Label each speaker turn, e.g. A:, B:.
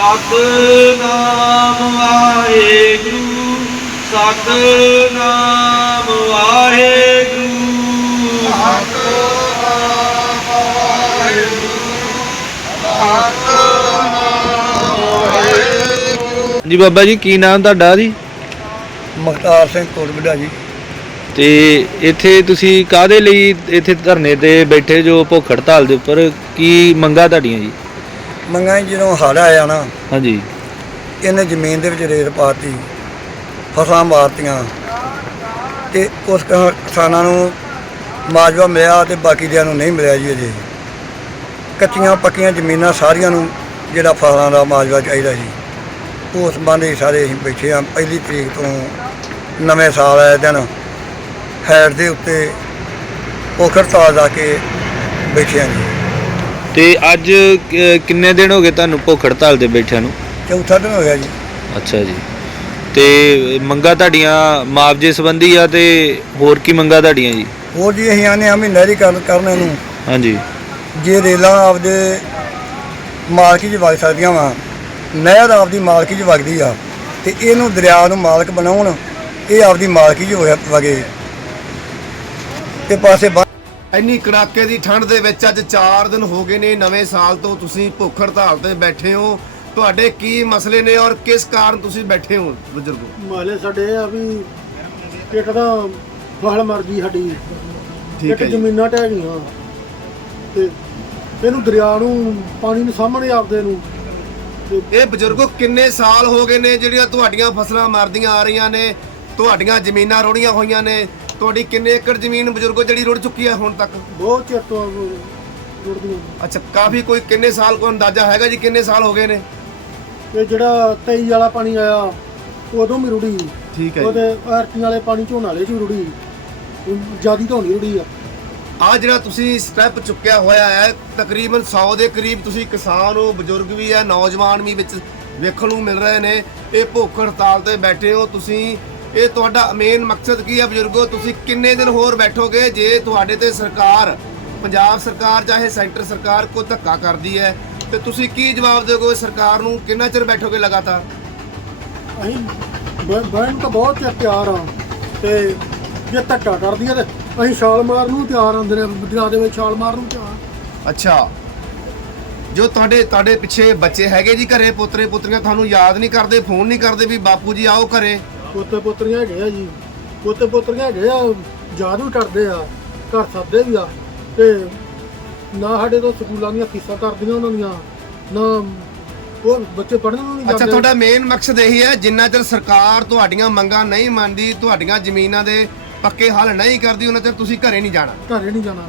A: ਸਤਨਾਮ ਵਾਹਿਗੁਰੂ ਸਤਨਾਮ ਵਾਹਿਗੁਰੂ। ਜੀ ਬਾਬਾ ਜੀ ਕੀ ਨਾਮ ਤੁਹਾਡਾ ਜੀ?
B: ਮੁਖਤਾਰ ਸਿੰਘ ਕੋਟਗੜਾ ਜੀ।
A: ਤੇ ਇੱਥੇ ਤੁਸੀਂ ਕਾਦੇ ਲਈ ਇੱਥੇ ਧਰਨੇ ਤੇ ਬੈਠੇ ਜੋ ਭੁੱਖ ਹੜਤਾਲ ਦੇ ਉੱਪਰ ਕੀ ਮੰਗਾ ਤੁਹਾਡੀਆਂ ਜੀ?
B: ਮੰਗਾਂ ਜੀ ਜਦੋਂ ਹੜ੍ਹ ਆਇਆ ਨਾ
A: ਹਾਂਜੀ।
B: ਇਹਨੇ ਜ਼ਮੀਨ ਦੇ ਵਿੱਚ ਰੇਤ ਪਾਤੀ ਫਸਲਾਂ ਮਾਰਤੀਆਂ। ਤੇ ਉਸ ਕਿਸਾਨਾਂ ਨੂੰ ਮਾਜਵਾ ਮਿਲਿਆ ਤੇ ਬਾਕੀ ਦਿਆਂ ਨੂੰ ਨਹੀਂ ਮਿਲਿਆ ਜੀ ਅਜੇ। ਕੱਚੀਆਂ ਪੱਕੀਆਂ ਜ਼ਮੀਨਾਂ ਸਾਰੀਆਂ ਨੂੰ ਜਿਹੜਾ ਫਸਲਾਂ ਦਾ ਮਾਜਵਾ ਚਾਹੀਦਾ ਜੀ। ਉਸ ਸੰਬੰਧੀ ਸਾਰੇ ਅਸੀਂ ਬੈਠੇ ਹਾਂ ਪਹਿਲੀ ਤਰੀਕ ਤੋਂ ਨਵੇਂ ਸਾਲ ਆਏ ਦਿਨ। ਹੈਡ ਦੇ ਉੱਤੇ ਭੁੱਖ ਹੜਤਾਲ ਜਾ ਕੇ ਬੈਠੇ ਹਾਂ ਜੀ।
A: ਤੇ ਅੱਜ ਕ- ਕਿੰਨੇ ਦਿਨ ਹੋ ਗਏ ਤੁਹਾਨੂੰ ਭੁੱਖ ਹੜਤਾਲ ਤੇ ਬੈਠਿਆਂ ਨੂੰ?
B: ਚੌਥਾ ਦਿਨ ਹੋ ਗਿਆ ਜੀ।
A: ਅੱਛਾ ਜੀ। ਤੇ ਮੰਗਾ ਤੁਹਾਡੀਆਂ ਮੁਆਵਜ਼ੇ ਸੰਬੰਧੀ ਆ ਤੇ ਹੋਰ ਕੀ ਮੰਗਾ ਤੁਹਾਡੀਆਂ ਜੀ?
B: ਹੋਰ ਜੀ ਅਸੀਂ ਆਨੇ ਆ ਵੀ ਨਹਿਰੀ ਕਰਨ ਕਰਨ ਨੂੰ
A: ਹਾਂਜੀ।
B: ਜੇ ਰੇਲਾਂ ਆਪਦੇ ਮਾਲਕੀ 'ਚ ਵਗ ਸਕਦੀਆਂ ਵਾ। ਨਹਿਰ ਆਪਦੀ ਮਾਲਕੀ 'ਚ ਵਗਦੀ ਆ। ਤੇ ਇਹਨੂੰ ਦਰਿਆ ਨੂੰ ਮਾਲਕ ਬਣਾਉਣ ਇਹ ਆਪਦੀ ਮਾਲਕੀ 'ਚ ਹੋਇਆ ਵਗੇ। ਤੇ ਪਾਸੇ ਬੰਨ੍ਹ
C: ਇੰਨੀ ਕੜਾਕੇ ਦੀ ਠੰਡ ਦੇ ਵਿੱਚ ਅੱਜ 4 ਦਿਨ ਹੋ ਗਏ ਨੇ ਨਵੇਂ ਸਾਲ ਤੋਂ ਤੁਸੀਂ ਭੁੱਖ ਹੜਤਾਲ ਤੇ ਬੈਠੇ ਹੋ। ਤੁਹਾਡੇ ਕੀ ਮਸਲੇ ਨੇ ਔਰ ਕਿਸ ਕਾਰਨ ਤੁਸੀਂ ਬੈਠੇ ਹੋ ਬਜ਼ੁਰਗੋ?
D: ਮਾਲੇ ਸਾਡੇ ਇਹ ਆ ਵੀ ਇੱਕ ਤਾਂ ਮਰ ਗਈ ਸਾਡੀ।
C: ਠੀਕ
D: ਇੱਕ
C: ਹੈ ਜੀ।
D: ਜ਼ਮੀਨਾਂ ਢਹਿ ਗਈਆਂ। ਤੇ ਇਹਨੂੰ ਦਰਿਆ ਨੂੰ ਪਾਣੀ ਨੂੰ ਸਾਹਮਣੇ ਆਪਦੇ ਨੂੰ। ਤੇ
C: ਇਹ ਬਜ਼ੁਰਗੋ ਕਿੰਨੇ ਸਾਲ ਹੋ ਗਏ ਨੇ ਜਿਹੜੀਆਂ ਤੁਹਾਡੀਆਂ ਫਸਲਾਂ ਮਰਦੀਆਂ ਆ ਰਹੀਆਂ ਨੇ ਤੁਹਾਡੀਆਂ ਜ਼ਮੀਨਾਂ ਰੋੜੀਆਂ ਹੋਈਆਂ ਨੇ ਤੁਹਾਡੀ ਕਿੰਨੇ ਏਕੜ ਜ਼ਮੀਨ ਬਜ਼ੁਰਗੋ ਜਿਹੜੀ ਰੁੜ ਚੁੱਕੀ ਹੈ ਹੁਣ ਤੱਕ?
D: ਬਹੁਤ ਚਿਰ ਤੋਂ ਰੁੜਦੀਆਂ
C: ਅੱਛਾ ਕਾਫੀ ਕੋਈ ਕਿੰਨੇ ਸਾਲ ਕੋਈ ਅੰਦਾਜ਼ਾ ਹੈਗਾ ਜੀ ਕਿੰਨੇ ਸਾਲ ਹੋ ਗਏ ਨੇ?
D: ਤੇ ਜਿਹੜਾ 23 ਵਾਲਾ ਪਾਣੀ ਆਇਆ ਉਦੋਂ ਵੀ ਰੁੜੀ
C: ਠੀਕ
D: ਉਹਦੇ ਆਰਤੀ ਵਾਲੇ ਪਾਣੀ ਝੋਨਾ ਵਾਲੇ 'ਚ ਵੀ ਰੁੜੀ ਜਿਆਦੀ ਤਾਂ ਨਹੀਂ ਰੁੜੀ ਆ।
C: ਆ ਜਿਹੜਾ ਤੁਸੀਂ ਸਟੈਪ ਚੁੱਕਿਆ ਹੋਇਆ ਹੈ ਤਕਰੀਬਨ 100 ਦੇ ਕਰੀਬ ਤੁਸੀਂ ਕਿਸਾਨ ਹੋ ਬਜ਼ੁਰਗ ਵੀ ਹੈ ਨੌਜਵਾਨ ਵੀ ਵਿੱਚ ਵੇਖਣ ਨੂੰ ਮਿਲ ਰਹੇ ਨੇ। ਇਹ ਭੁੱਖ ਹੜਤਾਲ ਤੇ ਬੈਠੇ ਹੋ ਤੁਸੀਂ ਇਹ ਤੁਹਾਡਾ ਮੇਨ ਮਕਸਦ ਕੀ ਹੈ ਬਜ਼ੁਰਗੋ? ਤੁਸੀਂ ਕਿੰਨੇ ਦਿਨ ਹੋਰ ਬੈਠੋਗੇ ਜੇ ਤੁਹਾਡੇ ਤੇ ਸਰਕਾਰ ਪੰਜਾਬ ਸਰਕਾਰ ਚਾਹੇ ਸੈਂਟਰ ਸਰਕਾਰ ਕੋਈ ਧੱਕਾ ਕਰਦੀ ਹੈ? ਤੇ ਤੁਸੀਂ ਕੀ ਜਵਾਬ ਦਿਓਗੇ ਸਰਕਾਰ ਨੂੰ? ਕਿੰਨਾ ਚਿਰ ਬੈਠੋਗੇ ਲਗਾਤਾਰ?
D: ਅਸੀਂ ਬ- ਬਹਿਣ ਤਾਂ ਬਹੁਤ ਤਿਆਰ ਆ। ਤੇ ਜੇ ਧੱਕਾ ਕਰਦੀ ਆ ਤੇ ਅਸੀਂ ਛਾਲ ਮਾਰਨ ਨੂੰ ਤਿਆਰ ਆਂਦੇ ਨੇ ਦਰਿਆ ਦੇ ਵਿੱਚ ਛਾਲ ਮਾਰਨ ਨੂੰ ਤਿਆਰ
C: ਅੱਛਾ। ਜੋ ਤੁਹਾਡੇ ਤੁਹਾਡੇ ਪਿੱਛੇ ਬੱਚੇ ਹੈਗੇ ਜੀ ਘਰੇ ਪੁੱਤਰੇ ਪੁੱਤਰੀਆਂ ਤੁਹਾਨੂੰ ਯਾਦ ਨਹੀਂ ਕਰਦੇ ਫੋਨ ਨਹੀਂ ਕਰਦੇ ਵੀ ਬਾਪੂ ਜੀ ਆਓ ਘਰੇ।
D: ਪੋਤੇ ਪੁੱਤਰੀਆਂ ਹੈਗੇ ਆ ਜੀ। ਪੋਤੇ ਪੁੱਤਰੀਆਂ ਹੈਗੇ ਆ ਯਾਦ ਵੀ ਕਰਦੇ ਆ ਘਰ ਸੱਦੇ ਵੀ ਆ। ਤੇ ਨਾ ਸਾਡੇ ਤੋਂ ਸਕੂਲਾਂ ਦੀਆਂ ਫੀਸਾਂ ਕਰਦੀਆਂ ਉਹਨਾਂ ਦੀਆਂ ਨਾ ਉਹ ਬੱਚੇ ਪੜ੍ਹਨ ਨੂੰ ਨਹੀਂ
C: ਅੱਛਾ
D: ਜਾਂਦੇ।
C: ਤੁਹਾਡਾ ਮੇਨ ਮਕਸਦ ਇਹੀ ਹੈ ਜਿੰਨਾ ਚਿਰ ਸਰਕਾਰ ਤੁਹਾਡੀਆਂ ਮੰਗਾਂ ਨਹੀਂ ਮੰਨਦੀ ਤੁਹਾਡੀਆਂ ਜ਼ਮੀਨਾਂ ਦੇ ਪੱਕੇ ਹੱਲ ਨਹੀਂ ਕਰਦੀ ਉਹਨਾਂ ਚਿਰ ਤੁਸੀਂ ਘਰੇ ਨਹੀਂ ਜਾਣਾ।
D: ਘਰੇ ਨਹੀਂ ਜਾਣਾ।